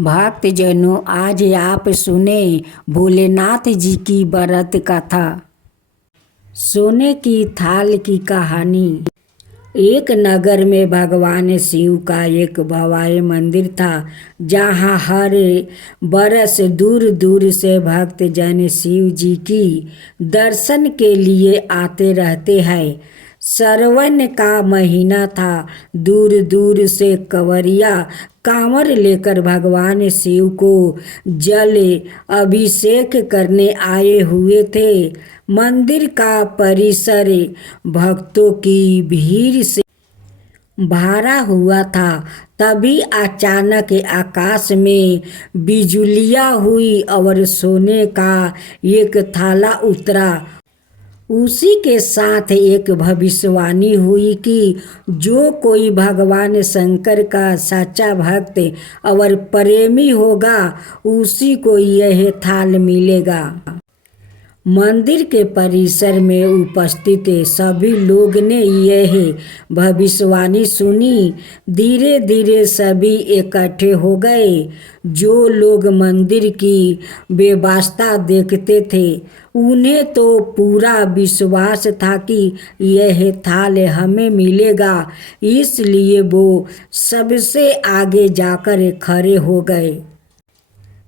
भक्तजनों, आज आप सुने भोलेनाथ जी की व्रत कथा। सोने की थाल की कहानी। एक नगर में भगवान शिव का एक भव्य मंदिर था, जहाँ हर बरस दूर दूर से भक्तजन शिव जी की दर्शन के लिए आते रहते हैं। श्रावण का महीना था। दूर दूर से कंवरिया कांवर लेकर भगवान शिव को जल अभिषेक करने आए हुए थे। मंदिर का परिसर भक्तों की भीड़ से भरा हुआ था। तभी अचानक आकाश में बिजुलियाँ हुई और सोने का एक थाला उतरा। उसी के साथ एक भविष्यवाणी हुई कि जो कोई भगवान शंकर का सच्चा भक्त और प्रेमी होगा, उसी को यह थाल मिलेगा। मंदिर के परिसर में उपस्थित सभी लोग ने यह भविष्यवाणी सुनी। धीरे धीरे सभी इकट्ठे हो गए। जो लोग मंदिर की व्यवस्था देखते थे, उन्हें तो पूरा विश्वास था कि यह थाल हमें मिलेगा, इसलिए वो सबसे आगे जाकर खड़े हो गए।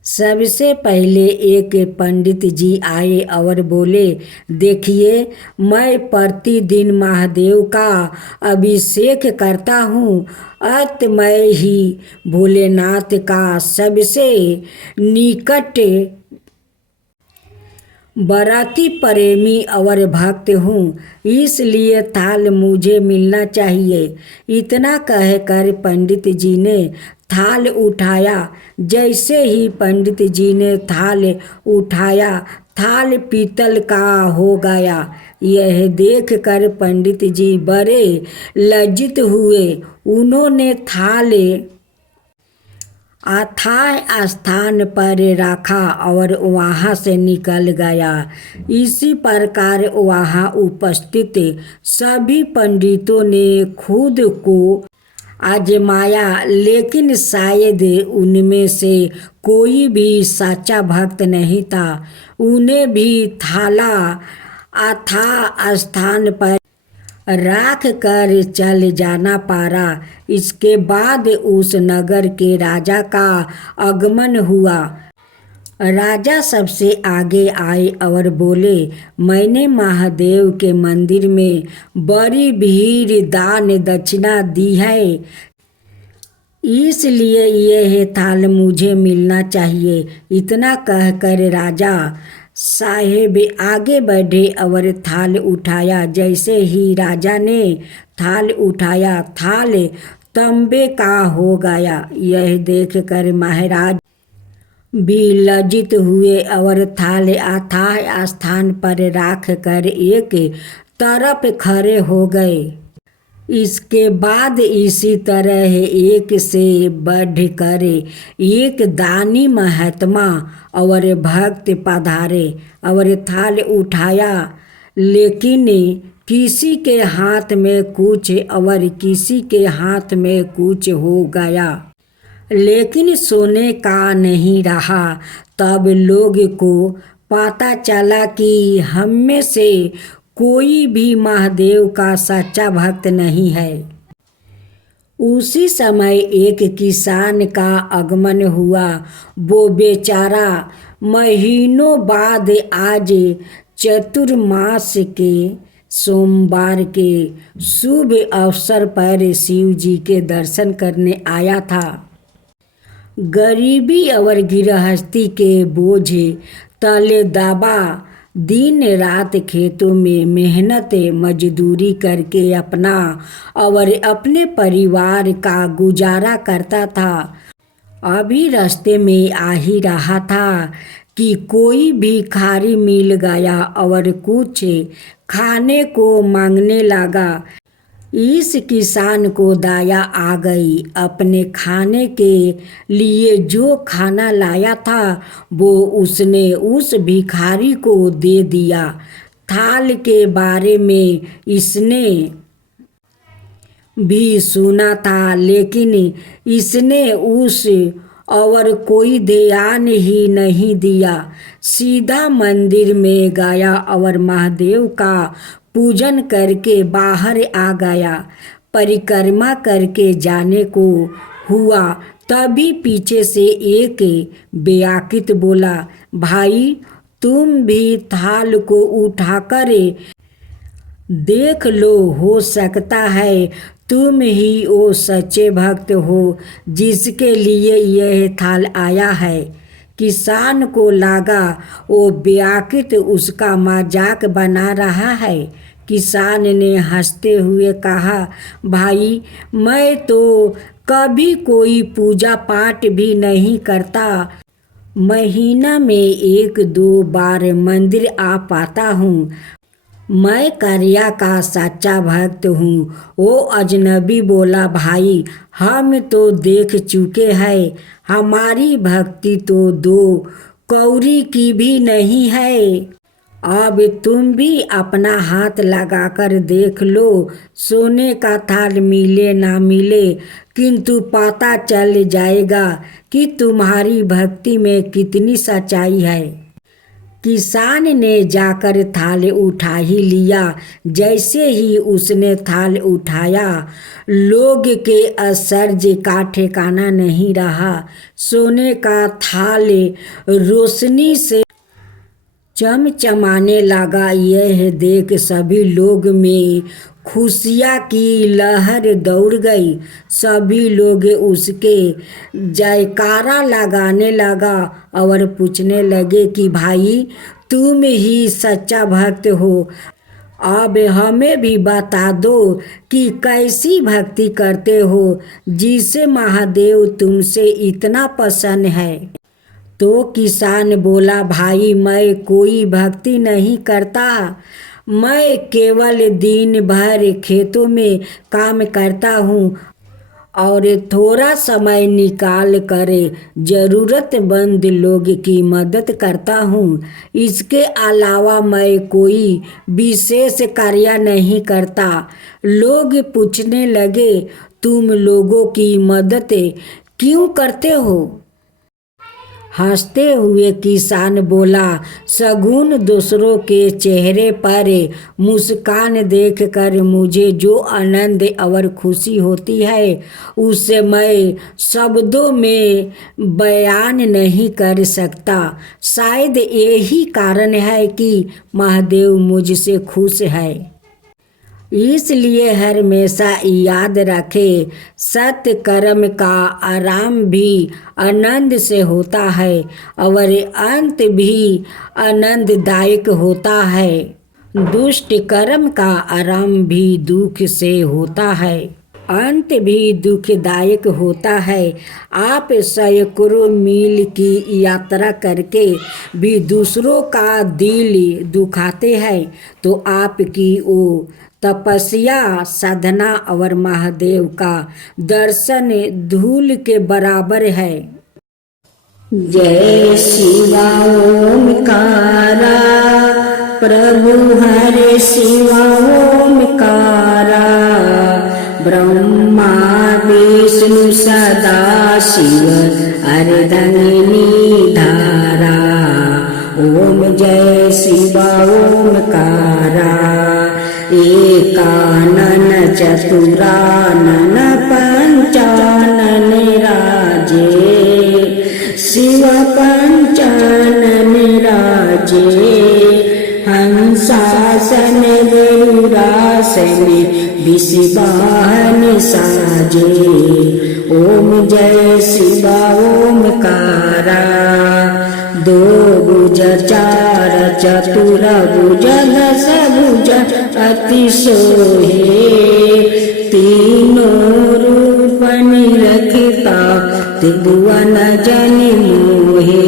सबसे पहले एक पंडित जी आए और बोले, देखिए, मैं प्रतिदिन महादेव का अभिषेक करता हूँ। अत मैं ही भोलेनाथ का सबसे निकट व्रती प्रेमी और भक्त हूँ, इसलिए थाल मुझे मिलना चाहिए। इतना कहकर पंडित जी ने थाल उठाया। जैसे ही पंडित जी ने थाल उठाया, थाल पीतल का हो गया। यह देखकर पंडित जी बड़े लज्जित हुए। उन्होंने थाल अथाह स्थान पर रखा और वहाँ से निकल गया। इसी प्रकार वहाँ उपस्थित सभी पंडितों ने खुद को आजमाया, लेकिन शायद उनमें से कोई भी सच्चा भक्त नहीं था। उन्हें भी थाला अथाह स्थान पर राख कर चल जाना पड़ा। इसके बाद उस नगर के राजा का आगमन हुआ। राजा सबसे आगे आए और बोले, मैंने महादेव के मंदिर में बड़ी भीड़ दान दक्षिणा दी है, इसलिए यह थाल मुझे मिलना चाहिए। इतना कहकर राजा साहेब आगे बढ़े और थाल उठाया। जैसे ही राजा ने थाल उठाया, थाल तांबे का हो गया। यह देखकर महाराज भी लज्जित हुए और थाल अथाह स्थान पर रख कर एक तरफ खड़े हो गए। इसके बाद इसी तरह एक से बढ़कर एक दानी महात्मा और भक्त पधारे और थाल उठाया, लेकिन किसी के हाथ में कुछ और किसी के हाथ में कुछ हो गया, लेकिन सोने का नहीं रहा। तब लोग को पता चला कि हम में से कोई भी महादेव का सच्चा भक्त नहीं है। उसी समय एक किसान का आगमन हुआ। वो बेचारा महीनों बाद आज चतुर्मास के सोमवार के शुभ अवसर पर शिव जी के दर्शन करने आया था। गरीबी और गृहस्थी के बोझ तले दबा दिन रात खेतों में मेहनत मजदूरी करके अपना और अपने परिवार का गुजारा करता था। अभी रास्ते में आ ही रहा था कि कोई भिखारी मिल गया और कुछ खाने को मांगने लगा। इस किसान को दया आ गई। अपने खाने के लिए जो खाना लाया था, वो उसने उस भिखारी को दे दिया। थाल के बारे में इसने भी सुना था, लेकिन इसने उस और कोई ध्यान ही नहीं दिया। सीधा मंदिर में गया और महादेव का पूजन करके बाहर आ गया। परिक्रमा करके जाने को हुआ, तभी पीछे से एक बेआकित बोला, भाई तुम भी थाल को उठाकर देख लो, हो सकता है तुम ही वो सच्चे भक्त हो जिसके लिए यह थाल आया है। किसान को लगा वो बेआकित उसका मजाक बना रहा है। किसान ने हंसते हुए कहा, भाई मैं तो कभी कोई पूजा पाठ भी नहीं करता, महीना में 1-2 बार मंदिर आ पाता हूँ। मैं करिया का सच्चा भक्त हूँ। वो अजनबी बोला, भाई हम तो देख चुके हैं, हमारी भक्ति तो 2 कौड़ी की भी नहीं है। अब तुम भी अपना हाथ लगाकर देख लो, सोने का थाल मिले ना मिले, किंतु पता चल जाएगा कि तुम्हारी भक्ति में कितनी सच्चाई है। किसान ने जाकर थाल उठा ही लिया। जैसे ही उसने थाल उठाया, लोग के आश्चर्य का ठिकाना नहीं रहा। सोने का थाल रोशनी से चमचमाने लगा। यह देख सभी लोग में खुशियाँ की लहर दौड़ गई। सभी लोग उसके जयकारा लगाने लगा और पूछने लगे कि भाई तुम ही सच्चा भक्त हो, अब हमें भी बता दो कि कैसी भक्ति करते हो जिसे महादेव तुमसे इतना पसंद है। तो किसान बोला, भाई मैं कोई भक्ति नहीं करता, मैं केवल दिन भर खेतों में काम करता हूँ और थोड़ा समय निकाल कर ज़रूरतमंद लोग की मदद करता हूँ। इसके अलावा मैं कोई विशेष कार्य नहीं करता। लोग पूछने लगे, तुम लोगों की मदद क्यों करते हो? हंसते हुए किसान बोला, सगुन दूसरों के चेहरे पर मुस्कान देखकर मुझे जो आनंद और खुशी होती है उसे मैं शब्दों में बयान नहीं कर सकता। शायद यही कारण है कि महादेव मुझसे खुश है। इसलिए हमेशा याद रखें, सत्य कर्म का आराम भी आनंद से होता है और अंत भी आनंददायक होता है। दुष्ट कर्म का आराम भी दुख से होता है, अंत भी दुखदायक होता है। आप सैकड़ों मील की यात्रा करके भी दूसरों का दिल दुखाते हैं तो आपकी वो तपस्या, साधना और महादेव का दर्शन धूल के बराबर है। जय शिवा ओमकारा, प्रभु हरे शिवा ओमकारा, ब्रह्मा विष्णु सदा शिव अर्धंगिनी धारा। ओम जय शिवा ओमकारा, एकानन चतुरानन पंचानन राजे, शिव पंचानन राजे। हंसासन गरुड़ासन विषवाहन साजे। ओम जय शिवा ओमकारा, 2 भुज 4 चतुर भुज 10 भुज अति सोहे। तीनों रूप निरखता त्रिभुवन जन मोहे।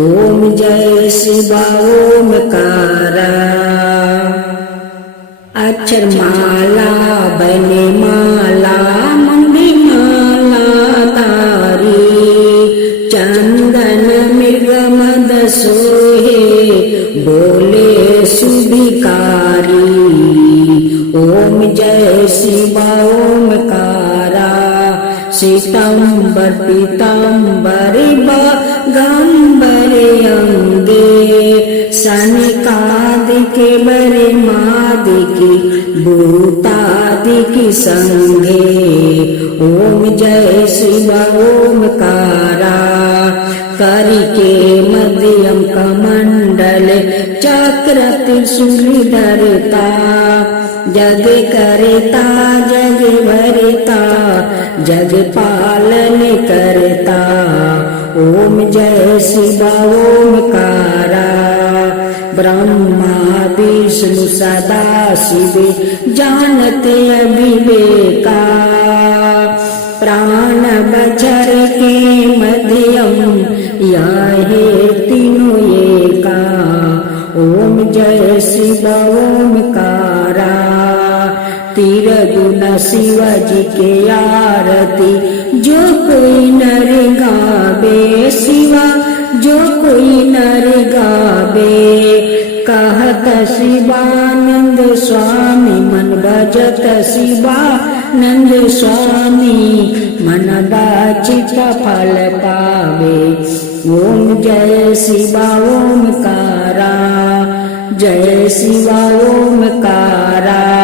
ओम जय शिवा ओमकारा। अक्षर माला बने माला मंगी माला तारी, चंदन मृग मद सोहे बोले सुभिकारी। ओम जय शिवा ओमकारा, श्वेतांबर पीतांबर बागंबर अंगे सनकादिके बरे मादिके भूतादिके संगे ओम जय शिव ओमकारा करिके मध्यम कमंडल चक्र त्रिशूलधरता जग करता जग भरता जग पालन करता ओम जय शिव ओमकारा ब्रह्मा विष्णु सदा शिव जानते अविवेका प्राण बचर के मध्यम याहे तीनों एका ओम जय शिव ओमकारा तिरगुण शिव जी के आरती जो कोई नर गावे शिवा जो कोई नर गावे कहत शिवानंद स्वामी मन भजत शिवानंद स्वामी मन वांछित फल पावे ओम जय शिवा ओमकारा जय शिवा ओमकारा।